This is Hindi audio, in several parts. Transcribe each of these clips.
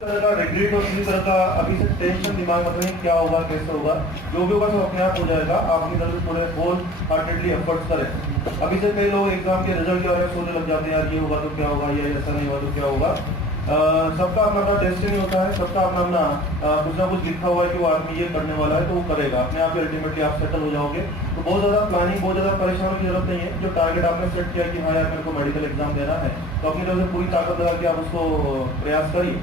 तरह का रिग्रेट और किसी तरह का अभी से टेंशन दिमाग में नहीं क्या होगा कैसे होगा, जो भी होगा सब अपने आप हो जाएगा। आप अपनी तरफ से पूरे होल हार्टेडली एफर्ट्स करें। अभी से कई लोग एग्जाम के रिजल्ट के बारे में सोचने लग जाते हैं, यार ये होगा तो क्या होगा, ये ऐसा नहीं हुआ तो क्या होगा। सबका अपना अपना डेस्टिनी होता है, सबका अपना अपना कुछ ना कुछ लिखा हुआ है कि वो आदमी ये करने वाला है तो वो करेगा। अपने आप ही अल्टीमेटली आप सेटल हो जाओगे। तो बहुत ज़्यादा प्लानिंग, बहुत ज़्यादा परेशानी की जरूरत नहीं है। जो टारगेट आपने सेट किया कि हाँ यार मेरे को मेडिकल एग्जाम देना है, तो अपनी तरफ से पूरी ताकत लगा के आप उसको प्रयास करिए।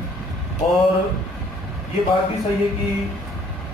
और ये बात भी सही है कि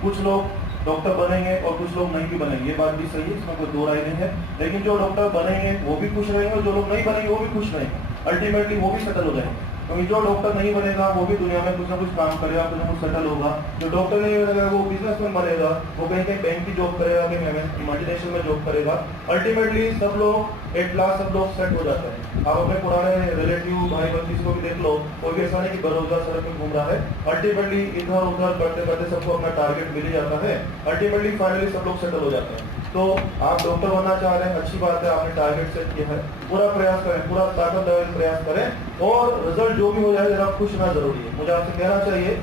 कुछ लोग डॉक्टर बनेंगे और कुछ लोग नहीं भी बनेंगे, ये बात भी सही है, इसमें कोई दो राय नहीं है। लेकिन जो डॉक्टर बनेंगे वो भी खुश रहेंगे और जो लोग नहीं बनेंगे वो भी खुश रहेंगे। अल्टीमेटली वो भी सेटल हो जाएंगे, क्योंकि जो डॉक्टर नहीं बनेगा वो भी दुनिया में कुछ ना कुछ काम करेगा, कुछ ना कुछ सेटल होगा। जो डॉक्टर नहीं बनेगा वो बिजनेसमैन बनेगा, वो कहीं कहीं बैंक की जॉब करेगा, कहीं मल्टीनेशनल में जॉब करेगा। अल्टीमेटली सब लोग एट लास्ट सब लोग सेट हो जाते हैं। आप अपने पुराने रिलेटिव भाई बंदी को भी देख लो, कोई भी ऐसा नहीं कि बेरोजगार सड़क में घूम रहा है। अल्टीमेटली इधर उधर करते करते सबको अपना टारगेट मिल जाता है। अल्टीमेटली फाइनली सब लोग सेटल हो जाते हैं। तो आप डॉक्टर बनना चाह रहे हैं, अच्छी बात है, आपने टारगेट सेट किया है, पूरा प्रयास करें, पूरा ताकत लेवल प्रयास करें और रिजल्ट जो भी हो जाए जरा खुश रहना जरूरी है। मुझे आपसे कहना चाहिए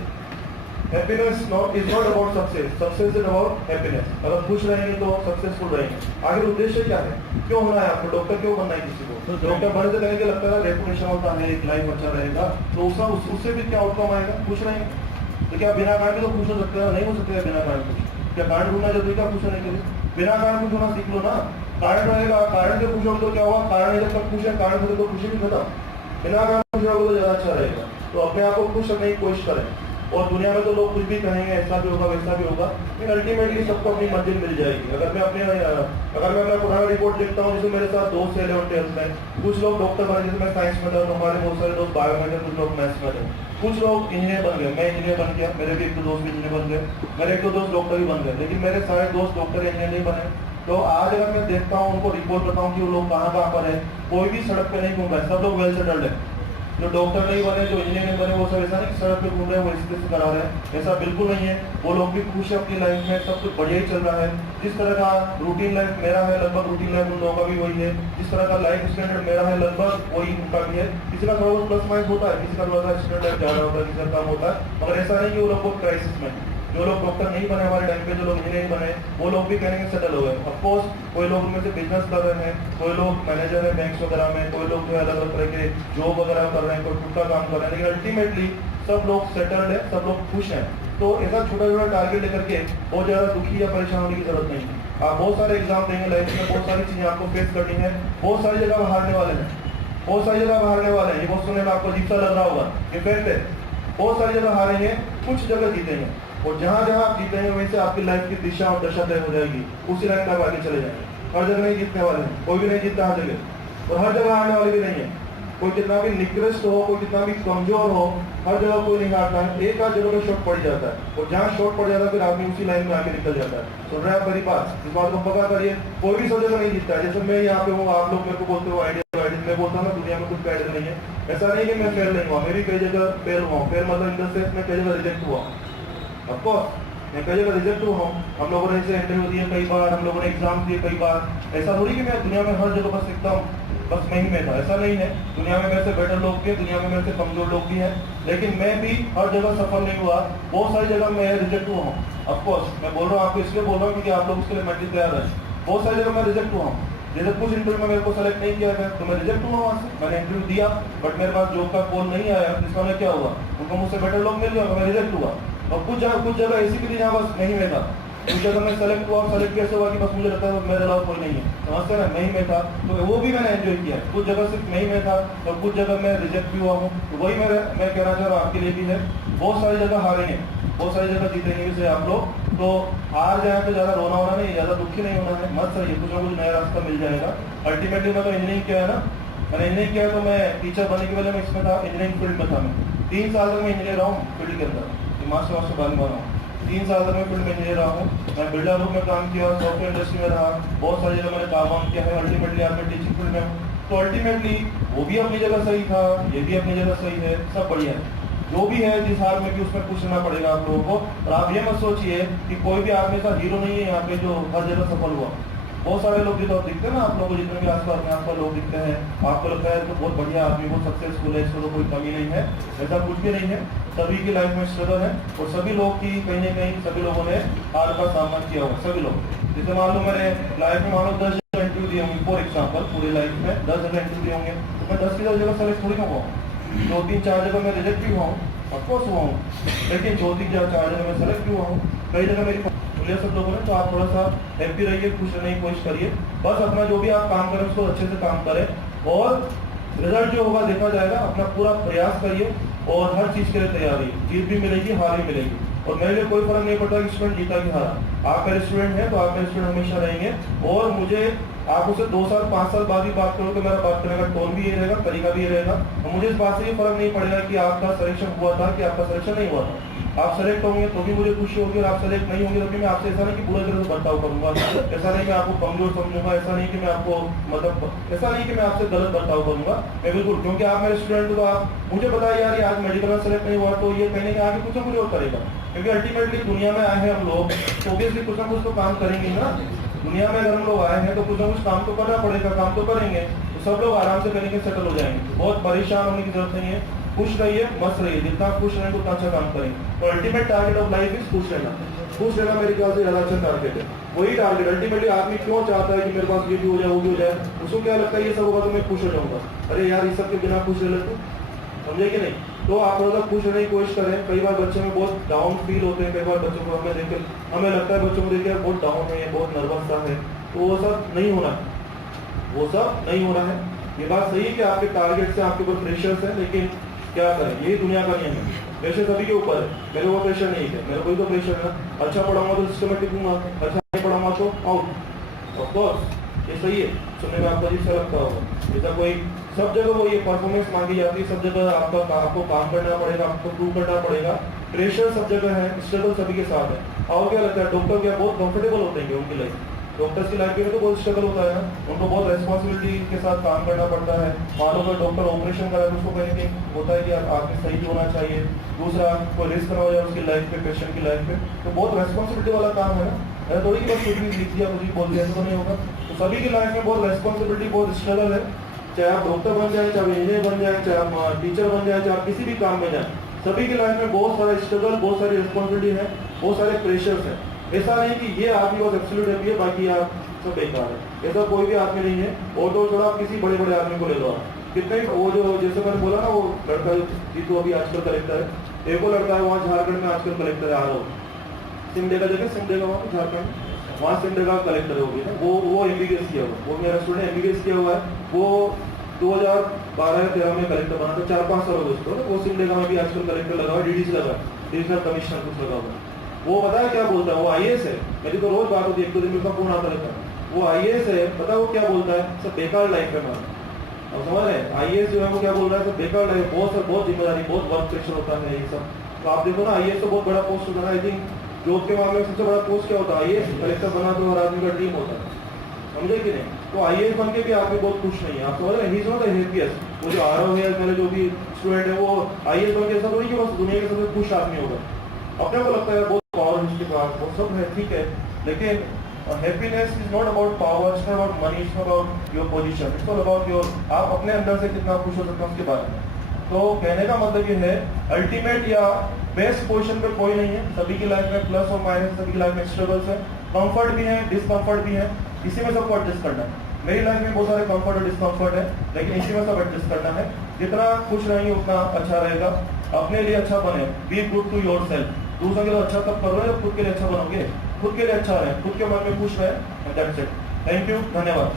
happiness is not about success, success is about happiness. अगर खुश रहेंगे तो सक्सेसफुल रहेंगे। आगे उद्देश्य क्या है, क्यों होना है आपको, डॉक्टर क्यों बनना है किसी को? तो डॉक्टर बनने से लगेगा लगता है रेपुटेशन होता है, एक लाइफ अच्छा रहेगा, तो उससे भी क्या आउटकम आएगा, खुश रहेंगे। तो क्या बिना कारण के तो खुश हो सकते हैं? नहीं हो सकते हैं बिना कारण खुश। क्या कारण ढूंढना जरूरी क्या खुश होने के लिए? बिना कारण खुश होना सीख लो ना। कारण रहेगा, कारण से खुश हो तो क्या हुआ, कारण जब तक खुश है, कारण से तो खुशी भी खत्म। बिना कारण खुश होगा तो ज्यादा अच्छा रहेगा। तो अपने आप को खुश रखने की कोशिश करें। और दुनिया में तो लोग कुछ भी कहेंगे, ऐसा भी होगा वैसा भी होगा, लेकिन अल्टीमेटली सबको अपनी मंजिल मिल जाएगी। अगर मैं अपना पुराना रिपोर्ट देखता हूँ, जैसे मेरे साथ दोस्त है 11th में, कुछ लोग डॉक्टर बने, जैसे मैं साइंस में था, हमारे बहुत सारे दोस्त बायो में थे, कुछ लोग मैथ्स में थे, कुछ लोग इंजीनियर बन गए। मैं इंजीनियर बन गया, मेरे भी एक दो दोस्त भी इंजीनियर बन गए, मेरे एक दो दोस्त डॉक्टर भी बन गए, लेकिन मेरे सारे दोस्त डॉक्टर इंजीनियर नहीं बने। तो आज अगर मैं देखता हूँ, उनको रिपोर्ट बताऊँ कि वो लोग कहाँ पर है, कोई भी सड़क पे नहीं घूम रहा है, सब लोग वेल सेटल्ड है। जो डॉक्टर नहीं बने, जो इंजीनियर नहीं बने, वो सब ऐसा नहीं सड़क पे घूम रहे हैं, वो इससे करा रहे हैं, ऐसा बिल्कुल नहीं है। वो लोग भी खुश है अपनी लाइफ में, सब कुछ बढ़िया ही चल रहा है। जिस तरह का रूटीन लाइफ मेरा है, लगभग रूटीन लाइफ उन लोगों का भी वही है। जिस तरह का लाइफ स्टैंडर्ड मेरा है, लगभग वही उनका भी है। किसी का थोड़ा प्लस माइनस होता है, किसी का थोड़ा स्टैंडर्ड ज्यादा होता है, किसी का कम होता है, मगर ऐसा नहीं कि वो लोग क्राइसिस में। जो लोग डॉक्टर नहीं बने हमारे टाइम पे, जो लोग इंजीनियर बने, वो लोग भी कहेंगे सेटल हो गए। ऑफकोर्स कोई लोग उनमें से बिजनेस कर रहे हैं, कोई लोग मैनेजर है बैंक्स वगैरह में, कोई लोग जो है अलग अलग तरह के जॉब वगैरह कर रहे हैं, कोई खुद का काम कर रहे हैं, लेकिन अल्टीमेटली सब लोग सेटल्ड है, सब लोग खुश हैं। तो ऐसा छोटा छोटा टारगेट लेकर के बहुत ज्यादा दुखी या परेशान होने की जरूरत नहीं है। आप बहुत सारे एग्जाम देंगे लाइफ में, बहुत सारी चीजें आपको फेस करनी है, बहुत सारी जगह हारने वाले हैं, बहुत सारी जगह हारने वाले हैं। ये बहुत सुनने में आपको अजीब सा लग रहा होगा, ये फैक्ट है। बहुत सारी जगह हारेंगे, कुछ जगह जीतेंगे, और जहां जहां आप जीतेंगे वहीं से आपकी लाइफ की दिशा और दशा तय हो जाएगी। उसी लाइन में आप आगे चले जाएंगे। हर जगह नहीं जीतने वाले हैं, कोई भी नहीं जीतता हर जगह, और हर जगह हारने वाले भी नहीं है। कोई जितना भी निकृष्ट हो, कोई जितना भी कमजोर हो, हर जगह कोई नहीं हारता है। एक आध जगह में शॉर्ट पड़ जाता है, और जहाँ शॉर्ट पड़ जाता है फिर आदमी उसी लाइन में आके निकल जाता है। सुन रहे हैं आप मेरी बात? इस बात को पक्का करिए। कोई भी सब जगह नहीं जीतता है। जैसे मैं यहाँ पे हूँ, आप लोग मेरे को बोलते हो आइडिया, मैं बोलता हूँ दुनिया में कुछ आइडिया नहीं है। ऐसा नहीं कि मैं फेल नहीं हुआ, मैं भी कई जगह फेल हुआ। फेल मतलब इंडस्ट्री में कई जगह रिजेक्ट हुआ, ऑफकोर्स मैं कई जगह रिजेक्ट हुआ हूँ। हम लोगों ने इसे इंटरव्यू दिए कई बार, हम लोगों ने एग्जाम दिए कई बार। ऐसा थोड़ी कि मैं दुनिया में हर जगह बस सीखता हूँ, बस मैं ही में था, ऐसा नहीं है। दुनिया में मेरे से बेटर लोग भी, दुनिया में मेरे से कमजोर लोग भी हैं, लेकिन मैं भी हर जगह सफल नहीं हुआ। बहुत सारी जगह मैं रिजेक्ट हुआ हूँ। ऑफकोर्स मैं बोल रहा हूँ आपको, इसलिए बोल रहा हूँ क्योंकि आप लोग उसके लिए मेंटली तैयार है। बहुत सारी जगह मैं रिजेक्ट हुआ हूँ। जैसे कुछ इंटरव्यू में मेरे को सेलेक्ट नहीं किया गया तो मैं रिजेक्ट हुआ वहाँ से। मैंने इंटरव्यू दिया बट मेरे पास जॉब का कॉल नहीं आया, इसका मैं क्या हुआ, उनको मुझसे बेटर लोग मिल गया, मैं रिजेक्ट हुआ। और कुछ जगह ऐसी भी थी जहाँ बस नहीं में था। कुछ जगह मैं सेलेक्ट हुआ, सेलेक्ट कैसे हुआ कि बस मुझे लगता है मेरे अलावा कोई नहीं है, समझते ना, नहीं में था, तो वो भी मैंने एंजॉय किया। कुछ जगह सिर्फ नहीं में था और कुछ जगह मैं रिजेक्ट भी हुआ हूँ। तो वही मैं कहना चाह रहा हूँ आपके लिए भी है। बहुत सारी जगह हारेंगे, बहुत सारी जगह जीतेंगे भी से आप लोग। तो हार जाए तो ज्यादा रोना होना नहीं, ज्यादा दुखी नहीं होना है, मत सही, कुछ ना कुछ नया रास्ता मिल जाएगा। अल्टीमेटली मैं तो इंजीनियरिंग किया है ना, मैंने इंजीनियरिंग किया तो मैं टीचर बनने के पहले मैं इसमें था, इंजीनियरिंग फील्ड में था। मैं 3 साल तक मैं इंजीनियर रहा हूँ फील्ड के अंदर, मास्टर बाद में बना हूँ। 3 साल तक मैं फील्ड में इंजीनियर रहा हूँ। मैं बिल्डर रूप में काम किया, सॉफ्टवेयर इंडस्ट्री में रहा, बहुत सारी जगह मैंने काम किया है। अल्टीमेटली आज मैं टीचिंग फील्ड में हूँ। तो अल्टीमेटली वो भी अपनी जगह सही था, ये भी अपनी जगह सही है, सब बढ़िया है। जो भी है जिस हाल में भी उसमें खुश रहना पड़ेगा आप लोगों को। और आप ये मत सोचिए कि कोई भी आदमी का हीरो नहीं है यहाँ पे जो हर जगह सफल हुआ। बहुत सारे लोग जो दिखते हैं ना, आप लोगों को जितने भी आसपास में आपका लोग दिखते हैं, आपको लगता है तो बहुत बढ़िया आदमी, बहुत सक्सेसफुल है, इसको तो कोई कमी नहीं है। ऐसा कुछ भी नहीं है। सभी की लाइफ में स्ट्रगल है और सभी लोग की कहीं ना कहीं सभी लोगों ने हार का सामना किया हुआ, सभी लोग। जैसे मान लो मैंने लाइफ में मानो 10 जगह इंटरव्यू दिए होंगे, फॉर एग्जाम्पल पूरी लाइफ में 10 जगह इंटरव्यू दिए होंगे, तो मैं 10 की 10 जगह सेलेक्ट थोड़ी ना हुआ हूँ। 2-3-4 जगह मैं रिजेक्ट भी हुआ हूँ, ऑफकोर्स हुआ हूँ, लेकिन 2-3-4 जगह मैं सेलेक्ट भी हुआ हूँ, कई जगह मेरी सब लोगों ने। तो आप थोड़ा सा हैप्पी रहिए, खुश रहने की कोशिश करिए। बस अपना जो भी आप काम करें उसको अच्छे से काम करें और रिजल्ट जो होगा देखा जाएगा। अपना पूरा प्रयास करिए और हर चीज के लिए तैयार रहिए। जीत भी मिलेगी, हार भी मिलेगी, और मेरे लिए कोई फर्क नहीं पड़ता कि स्टूडेंट जीता कि हारा। आप मेरे स्टूडेंट हैं तो आप मेरे स्टूडेंट हमेशा रहेंगे, और मुझे आप उससे 2 साल 5 साल बाद ही बात करो तो मेरा बात करने का टोन भी ये रहेगा, तरीका भी ये रहेगा, और मुझे इस बात से ये फर्क नहीं पड़ेगा कि आपका सिलेक्शन हुआ था कि आपका सिलेक्शन नहीं हुआ था। आप सेलेक्ट होंगे तो भी मुझे खुशी होगी, और आप सेलेक्ट नहीं होंगे तो भी मैं आपसे ऐसा नहीं कि बुरा तरह से बर्ताव करूंगा, ऐसा नहीं कि आपको कमजोर समझूंगा, ऐसा नहीं कि मैं आपको मतलब ऐसा नहीं कि मैं आपसे गलत बर्ताव करूंगा। मैं बिल्कुल, क्योंकि आप मेरे स्टूडेंट हो तो आप मुझे बताया यार ये आज मेडिकल में सेलेक्ट नहीं हुआ तो ये कहने के आगे कुछ ना कुछ और करेगा, क्योंकि अल्टीमेटली दुनिया में आए हैं हम लोग तो ऑब्वियसली कुछ ना कुछ तो काम करेंगे ना। दुनिया में अगर हम लोग आए हैं तो कुछ ना कुछ काम तो करना पड़ेगा, काम तो करेंगे, तो सब लोग आराम से करेंगे, सेटल हो जाएंगे। बहुत परेशान होने की जरूरत नहीं है, खुश रहिए, मस्त रहिए, जितना खुश रहेंगे उतना अच्छा काम करेंगे। तो ultimate target of life is खुश रहना। खुश रहना मेरे ख्याल से ज्यादा अच्छा टारगेट है। वही टारगेट अल्टीमेटली आदमी क्यों चाहता है कि मेरे पास ये भी हो जाए, वो भी हो जाए, उसको क्या लगता है ये सब होगा तो मैं खुश हो जाऊंगा। अरे यार ये सब के बिना खुश रह ले तू, समझे कि नहीं? तो आप थोड़ा सा खुश रहने की कोशिश करें। कई बार बच्चे में बहुत डाउन फील होते हैं, कई बार बच्चों को हमें देख हमें लगता है बच्चों को देखिए बहुत डाउन है, बहुत नर्वस सा है, तो वो सब नहीं होना है, वो सब नहीं होना है। ये बात सही है कि आपके टारगेट से आपके ऊपर प्रेशर है, लेकिन क्या करें, यही दुनिया का नियम है। प्रेशर सभी के ऊपर है, मेरे को प्रेशर नहीं है, मेरे को तो प्रेशर है ना। अच्छा पढ़ाऊंगा तो सिस्टमेटिक दूंगा, अच्छा नहीं पढ़ाऊंगा तो आउट। ऑफकोर्स ये सही है, सुनने में आपको अजीब सा लगता होगा, जैसा कोई सब जगह वो ये परफॉर्मेंस मांगी जाती है, सब जगह आपको काम करना पड़ेगा, आपको प्रूव करना पड़ेगा। प्रेशर सब जगह है, स्ट्रगल सभी के साथ है। और क्या लगता है डॉक्टर क्या बहुत कंफर्टेबल होते हैं उनकी लाइफ? डॉक्टर्स की लाइफ में तो बहुत स्ट्रगल होता है ना, उनको बहुत रेस्पॉन्सिबिलिटी के साथ काम करना पड़ता है। मान लो अगर डॉक्टर ऑपरेशन कर रहा है तो उसको कहीं कहीं होता है कि आपने सही होना चाहिए, दूसरा कोई रिस्क ना हो जाए उसकी लाइफ पे, पेशेंट की लाइफ पे, तो बहुत रेस्पॉन्सिबिलिटी वाला काम है ना। ऐसा थोड़ी कि बस कुछ भी लिख दिया कुछ भी बोल दिया तो नहीं होगा। तो सभी की लाइफ में बहुत रेस्पॉन्सिबिलिटी, बहुत स्ट्रगल है। चाहे आप डॉक्टर बन जाए, चाहे इंजीनियर बन जाए, चाहे आप टीचर बन जाए, चाहे आप किसी भी काम में जाए, सभी की लाइफ में बहुत सारा स्ट्रगल, बहुत सारी रिस्पॉन्सिबिलिटी है, बहुत सारे प्रेशर्स है। ऐसा नहीं कि ये आदमी बस एब्सोल्यूट हैप्पी है बाकी आप सब बेकार है, ऐसा कोई भी आदमी नहीं है। और तो थोड़ा किसी बड़े बड़े आदमी को ले लो, कितने वो जो जैसे मैंने बोला ना वो लड़का जीतू अभी आजकल कलेक्टर है, एक वो लड़का है वहाँ झारखंड में आजकल कलेक्टर है, आ रहा हो सिमडेगा जगह, सिमडेगा वहाँ झारखंड, वहाँ सिमडेगा कलेक्टर है वो एमबीबीएस किया हुआ, वो मेरा स्टूडेंट एमबीबीएस किया हुआ है। वो 2012-13 में कलेक्टर बना था, 4-5 साल हो गए उसको। वो सिमडेगा में भी आजकल कलेक्टर लगा हुआ, डीडीसी लगा, डिविजनल कमिश्नर कुछ लगा हुआ। वो पता है क्या बोलता है? वो आईएएस है, मेरी तो रोज बात होती है, 1-2 दिन में फोन आता रहता है। वो आईएएस है, पता है वो क्या बोलता है? सब बेकार लाइफ है हमारा। अब समझ रहे हैं आईएएस जो है वो क्या बोल रहा है? सब बेकार लाइफ, बहुत जिम्मेदारी, बहुत वर्क प्रेशर होता है ये सब। तो आप देखो ना आईएएस तो बहुत बड़ा पोस्ट होता है। आई थिंक जॉब के मामले में सबसे बड़ा पोस्ट क्या होता है? आईएएस। कलेक्टर बना तो हर आदमी का ड्रीम होता है, समझे कि नहीं? तो आईएएस बन के भी आदमी बहुत खुश नहीं है, आप समझ रहे हैं? He is not the happiest. वो जो आरओ है मेरे जो भी स्टूडेंट है वो आईएएस बन के ऐसा थोड़ी कि बस दुनिया के सबसे खुश आदमी होगा। अपने को लगता है बहुत पावर उसके पास, वो सब है, ठीक है, लेकिन happiness is not about power, it's not about money, it's not about your position, it's not about your आप अपने अंदर से कितना खुश हो सकते हैं उसके बारे में। तो कहने का मतलब ये है अल्टीमेट या बेस्ट पोजीशन पे कोई नहीं है। सभी की लाइफ में प्लस और माइनस, सभी की लाइफ में स्ट्रगल्स है, कंफर्ट भी है, डिस्कंफर्ट भी है, इसी में सबको एडजस्ट करना है। मेरी लाइफ में बहुत सारे कंफर्ट और डिस्कंफर्ट है, लेकिन इसी में सब एडजस्ट करना है। जितना खुश रहेंगे उतना अच्छा रहेगा। अपने लिए अच्छा बने, be good to yourself. दूसरों के लिए अच्छा तब करोगे जब खुद के लिए अच्छा बनोगे। खुद के लिए अच्छा रहे, खुद के मन में खुश रहे, दैट्स इट। थैंक यू, धन्यवाद।